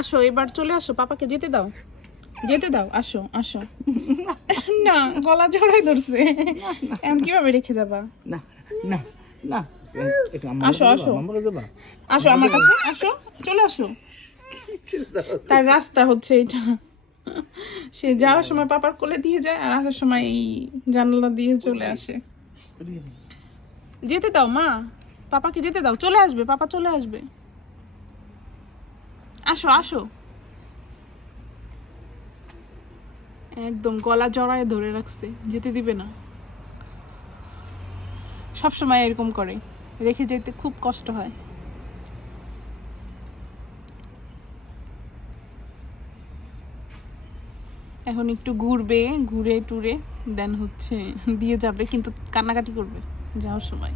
আসো এবার চলে আসো, পাপাকে যেতে দাও, যেতে দাও, আসো আসো। না গলা জড়াই ধরছে, এখন কিভাবে রেখে যাবা? না না না, একটু আসো আসো আমরা যাবা। আসো আমার কাছে, আসো, চলে আসো। তার রাস্তা হচ্ছে এটা, সে যাওয়ার সময় পাপার কোলে দিয়ে যায় আর আসার সময় এই জানালা দিয়ে চলে আসে। যেতে দাও মা, পাপাকে যেতে দাও, চলে আসবে, পাপা চলে আসবে। আসো আসো। একদম গলা জড়ায় ধরে রাখছে, যেতে দিবে না। সব সময় এরকম করে, রেখে যেতে খুব কষ্ট হয়। এখন একটু ঘুরবে, ঘুরে টুরে দেন হচ্ছে দিয়ে যাবে, কিন্তু কান্নাকাটি করবে যাওয়ার সময়।